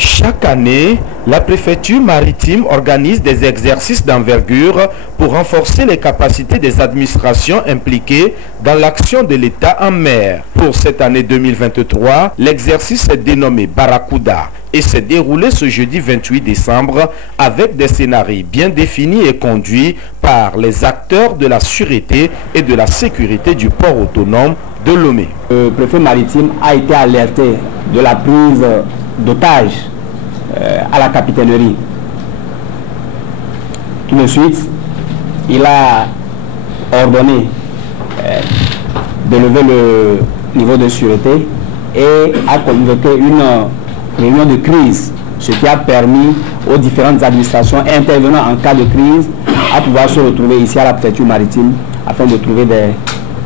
Chaque année, la préfecture maritime organise des exercices d'envergure pour renforcer les capacités des administrations impliquées dans l'action de l'État en mer. Pour cette année 2023, l'exercice est dénommé Barracuda et s'est déroulé ce jeudi 28 décembre avec des scénarios bien définis et conduits par les acteurs de la sûreté et de la sécurité du port autonome de Lomé. Le préfet maritime a été alerté de la prise d'otages à la capitainerie. Tout de suite, il a ordonné d'élever le niveau de sûreté et a convoqué une réunion de crise, ce qui a permis aux différentes administrations intervenant en cas de crise à pouvoir se retrouver ici à la préfecture maritime afin de trouver des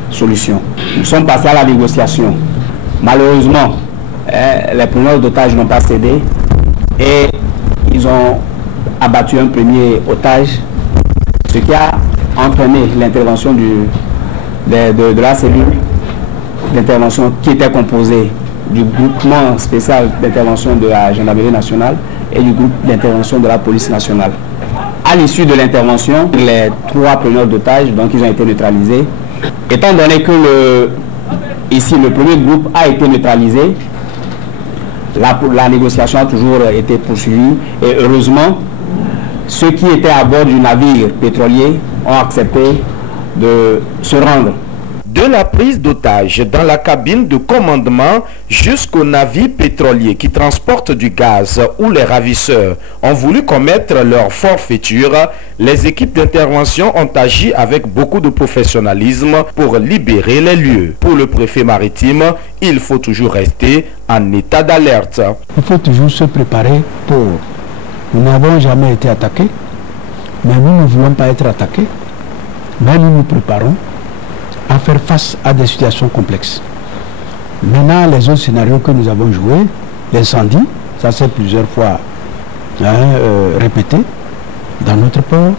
solutions. Nous sommes passés à la négociation. Malheureusement, les preneurs d'otages n'ont pas cédé et ils ont abattu un premier otage, ce qui a entraîné l'intervention de la cellule d'intervention qui était composée du groupement spécial d'intervention de la gendarmerie nationale et du groupe d'intervention de la police nationale. À l'issue de l'intervention, les 3 preneurs d'otages, donc ils ont été neutralisés. Étant donné que ici le premier groupe a été neutralisé, la négociation a toujours été poursuivie et heureusement, ceux qui étaient à bord du navire pétrolier ont accepté de se rendre. De la prise d'otages dans la cabine de commandement jusqu'au navire pétrolier qui transporte du gaz où les ravisseurs ont voulu commettre leur forfaiture, les équipes d'intervention ont agi avec beaucoup de professionnalisme pour libérer les lieux. Pour le préfet maritime, il faut toujours rester en état d'alerte. Il faut toujours se préparer pour... Nous n'avons jamais été attaqués, mais nous ne voulons pas être attaqués, mais nous nous préparons à faire face à des situations complexes. Maintenant, les autres scénarios que nous avons joués, l'incendie, ça s'est plusieurs fois répété dans notre port,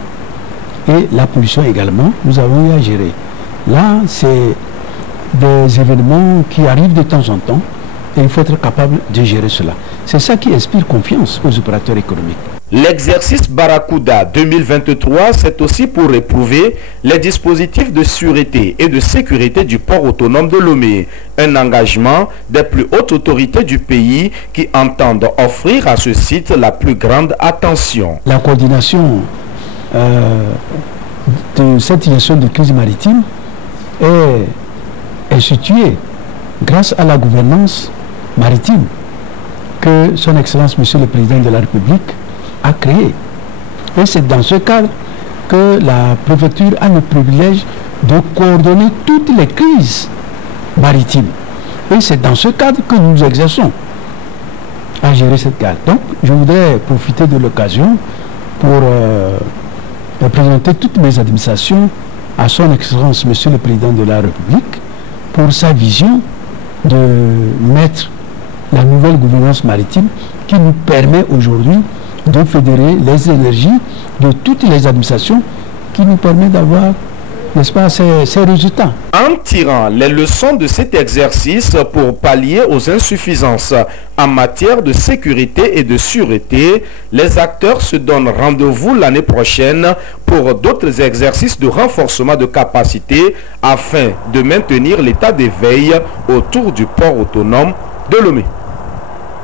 et la pollution également, nous avons eu à gérer. Là, c'est des événements qui arrivent de temps en temps, et il faut être capable de gérer cela. C'est ça qui inspire confiance aux opérateurs économiques. L'exercice Barracuda 2023, c'est aussi pour éprouver les dispositifs de sûreté et de sécurité du port autonome de Lomé. Un engagement des plus hautes autorités du pays qui entendent offrir à ce site la plus grande attention. La coordination de cette gestion de crise maritime est située grâce à la gouvernance maritime que son Excellence Monsieur le Président de la République a créé. Et c'est dans ce cadre que la préfecture a le privilège de coordonner toutes les crises maritimes. Et c'est dans ce cadre que nous exerçons à gérer cette carte. Donc, je voudrais profiter de l'occasion pour présenter toutes mes administrations à son Excellence Monsieur le Président de la République pour sa vision de mettre la nouvelle gouvernance maritime qui nous permet aujourd'hui de fédérer les énergies de toutes les administrations qui nous permet d'avoir, n'est-ce pas, ces résultats. En tirant les leçons de cet exercice pour pallier aux insuffisances en matière de sécurité et de sûreté, les acteurs se donnent rendez-vous l'année prochaine pour d'autres exercices de renforcement de capacité afin de maintenir l'état d'éveil autour du port autonome de Lomé.